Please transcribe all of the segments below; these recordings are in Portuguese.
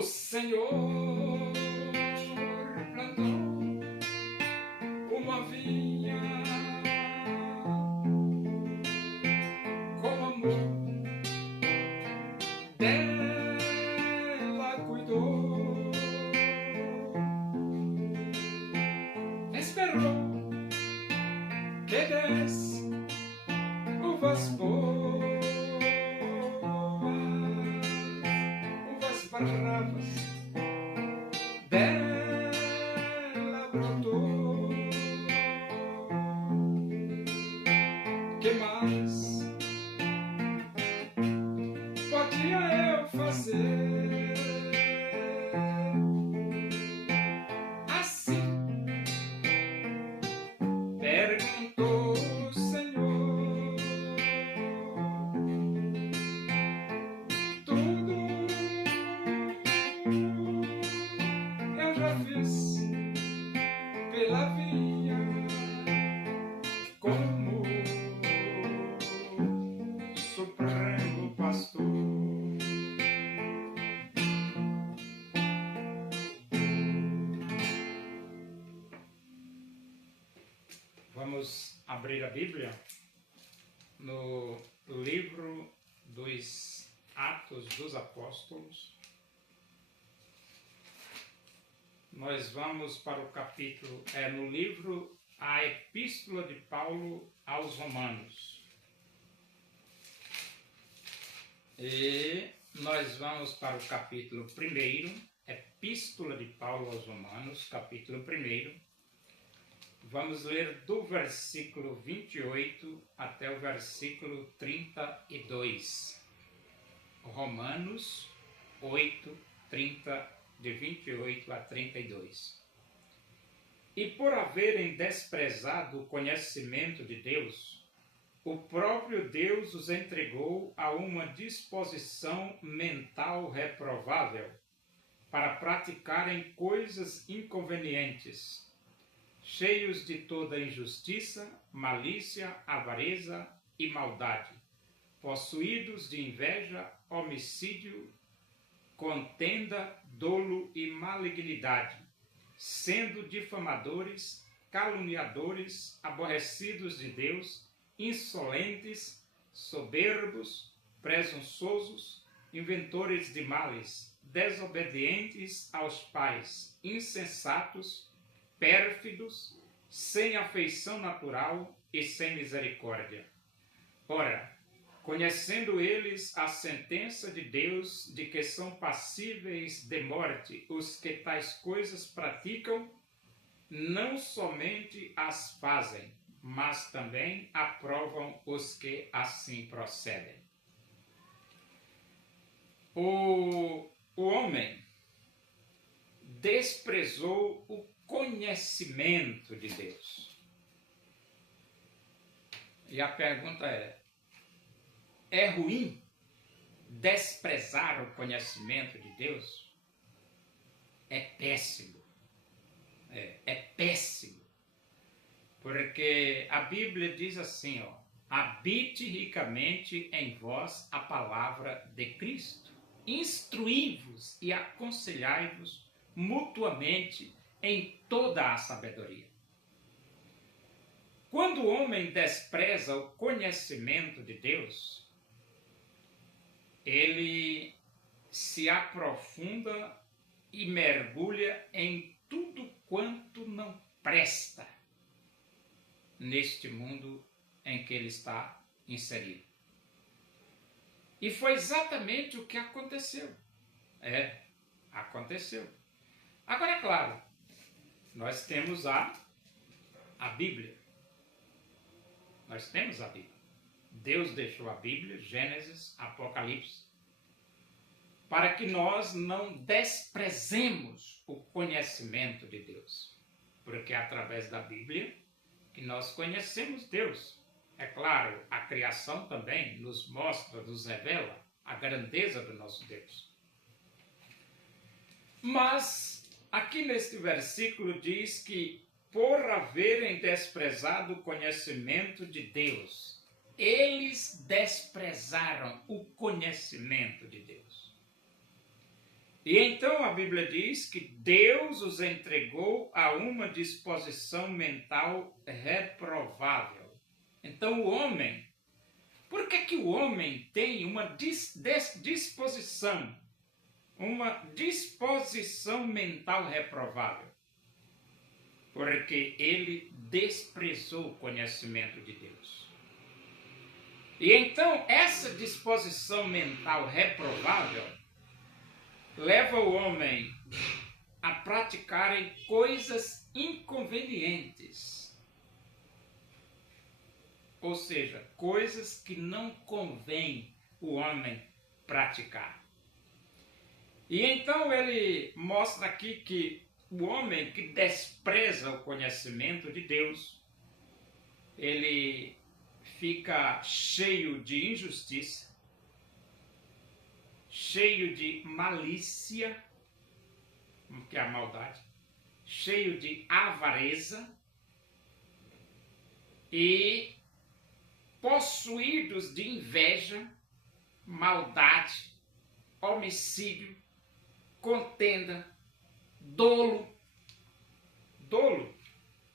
O Senhor plantou uma vinha com amor, dela cuidou, esperou que desse uvas boas, uvas bravas, dela brotou. Que mais podia eu fazer? Assim perguntou o Senhor. Tudo eu já fiz pela vinha, como Supremo Pastor. Vamos abrir a Bíblia no livro dos Atos dos Apóstolos. Nós vamos para o capítulo, no livro A Epístola de Paulo aos Romanos. E nós vamos para o capítulo 1, Epístola de Paulo aos Romanos, capítulo 1. Vamos ler do versículo 28 até o versículo 32. Romanos 8, 30, de 28 a 32. E por haverem desprezado o conhecimento de Deus, o próprio Deus os entregou a uma disposição mental reprovável para praticarem coisas inconvenientes, cheios de toda injustiça, malícia, avareza e maldade, possuídos de inveja, homicídio, contenda, dolo e malignidade, sendo difamadores, caluniadores, aborrecidos de Deus, insolentes, soberbos, presunçosos, inventores de males, desobedientes aos pais, insensatos, pérfidos, sem afeição natural e sem misericórdia. Ora, conhecendo eles a sentença de Deus, de que são passíveis de morte os que tais coisas praticam, não somente as fazem, mas também aprovam os que assim procedem. O homem desprezou o conhecimento de Deus. E a pergunta é ruim desprezar o conhecimento de Deus? É péssimo. É péssimo. Porque a Bíblia diz assim, habite ricamente em vós a palavra de Cristo. Instruí-vos e aconselhai-vos mutuamente em toda a sabedoria. Quando o homem despreza o conhecimento de Deus, ele se aprofunda e mergulha em tudo quanto não presta neste mundo em que ele está inserido. E foi exatamente o que aconteceu. Aconteceu. Agora, é claro, nós temos a Bíblia. Nós temos a Bíblia. Deus deixou a Bíblia, Gênesis, Apocalipse, para que nós não desprezemos o conhecimento de Deus. Porque é através da Bíblia que nós conhecemos Deus. É claro, a criação também nos mostra, nos revela a grandeza do nosso Deus. Mas, aqui neste versículo diz que, por haverem desprezado o conhecimento de Deus, eles desprezaram o conhecimento de Deus. E então a Bíblia diz que Deus os entregou a uma disposição mental reprovável. Então o homem, por que o homem tem uma disposição mental reprovável? Porque ele desprezou o conhecimento de Deus. E então essa disposição mental reprovável leva o homem a praticarem coisas inconvenientes. Ou seja, coisas que não convém o homem praticar. E então ele mostra aqui que o homem que despreza o conhecimento de Deus, ele fica cheio de injustiça, cheio de malícia, que é a maldade, cheio de avareza e possuídos de inveja, maldade, homicídio, contenda, dolo. Dolo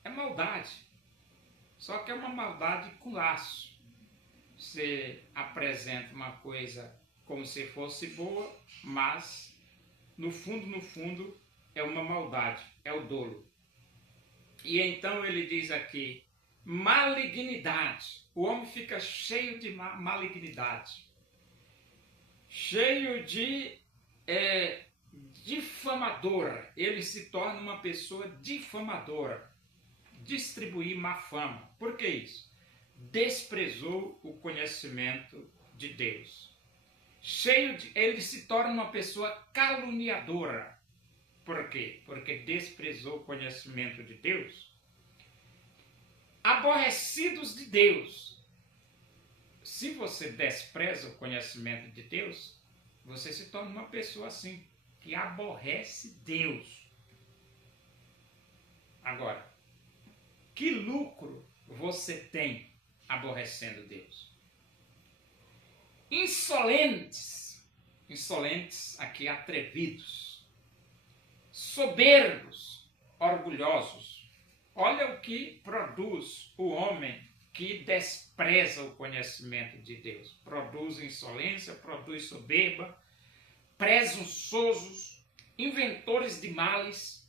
é maldade, só que é uma maldade com laço. Você apresenta uma coisa como se fosse boa, mas no fundo é uma maldade, é o dolo. E então ele diz aqui, malignidade. O homem fica cheio de malignidade, cheio de difamadora. Ele se torna uma pessoa difamadora, distribuir má fama. Por que isso? Desprezou o conhecimento de Deus. Ele se torna uma pessoa caluniadora. Por quê? Porque desprezou o conhecimento de Deus. Aborrecidos de Deus. Se você despreza o conhecimento de Deus, você se torna uma pessoa assim, que aborrece Deus. Agora, que lucro você tem aborrecendo Deus? Insolentes aqui atrevidos, soberbos, orgulhosos. Olha o que produz o homem que despreza o conhecimento de Deus. Produz insolência, produz soberba, presunçosos, inventores de males.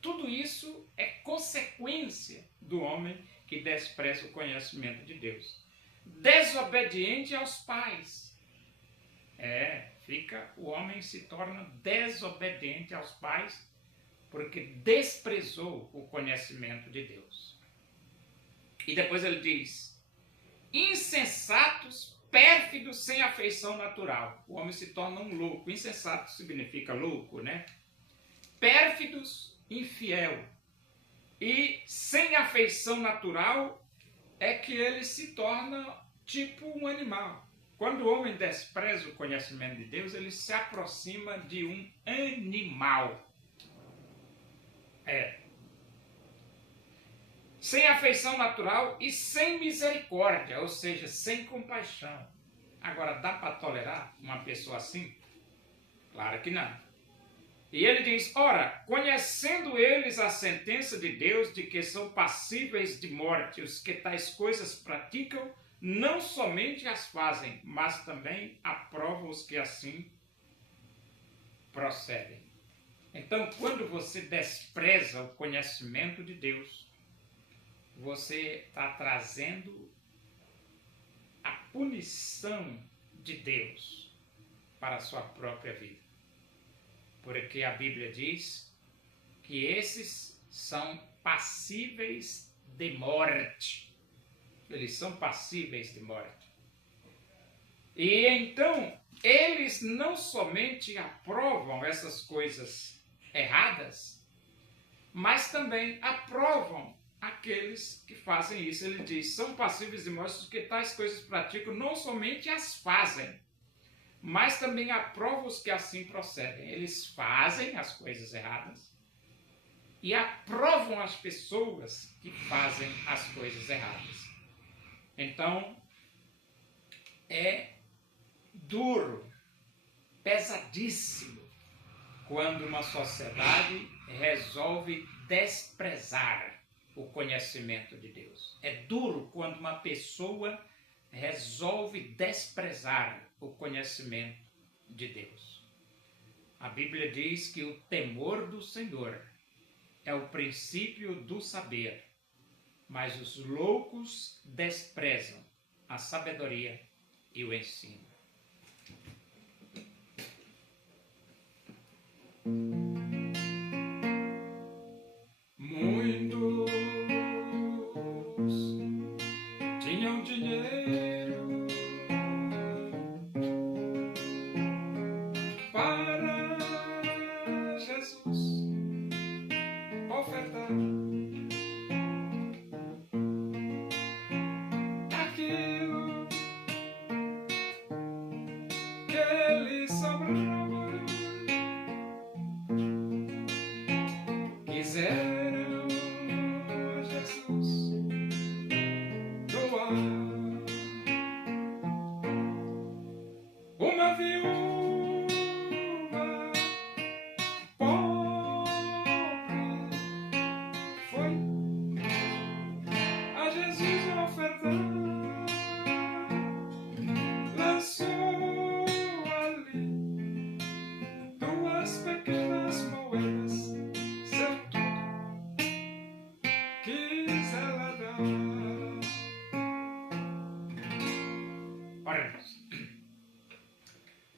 Tudo isso é consequência do homem que despreza o conhecimento de Deus. Desobediente aos pais. O homem se torna desobediente aos pais porque desprezou o conhecimento de Deus. E depois ele diz, insensatos, pérfidos, sem afeição natural. O homem se torna um louco. Insensato significa louco, né? Pérfidos, infiel. E sem afeição natural é que ele se torna tipo um animal. Quando o homem despreza o conhecimento de Deus, ele se aproxima de um animal. Sem afeição natural e sem misericórdia, ou seja, sem compaixão. Agora, dá para tolerar uma pessoa assim? Claro que não. E ele diz, ora, conhecendo eles a sentença de Deus de que são passíveis de morte os que tais coisas praticam, não somente as fazem, mas também aprovam os que assim procedem. Então, quando você despreza o conhecimento de Deus, você está trazendo a punição de Deus para a sua própria vida. Porque a Bíblia diz que esses são passíveis de morte. Eles são passíveis de morte. E então, eles não somente aprovam essas coisas erradas, mas também aprovam aqueles que fazem isso. Ele diz, são passíveis de morte os que tais coisas praticam, não somente as fazem, mas também aprovam os que assim procedem. Eles fazem as coisas erradas e aprovam as pessoas que fazem as coisas erradas. Então, é duro, pesadíssimo quando uma sociedade resolve desprezar o conhecimento de Deus. É duro quando uma pessoa resolve desprezar o conhecimento de Deus. A Bíblia diz que o temor do Senhor é o princípio do saber, mas os loucos desprezam a sabedoria e o ensino. Muitos tinham dinheiro para Jesus ofertar aquilo que lhe sobrava. Quiseram a Jesus doar. Uma viúva pobre foi a Jesus ofertar, lançou ali 2 pequenas moedas, seu tudo quis ela dar. Oremos.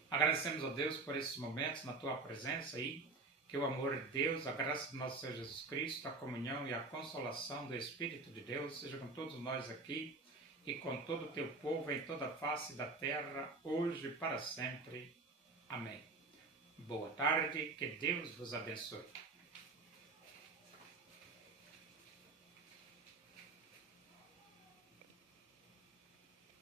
Agradecemos a Deus por esses momentos na Tua presença e que o amor de Deus, a graça do nosso Senhor Jesus Cristo, a comunhão e a consolação do Espírito de Deus seja com todos nós aqui e com todo o Teu povo em toda a face da terra, hoje e para sempre. Amém. Boa tarde, que Deus vos abençoe.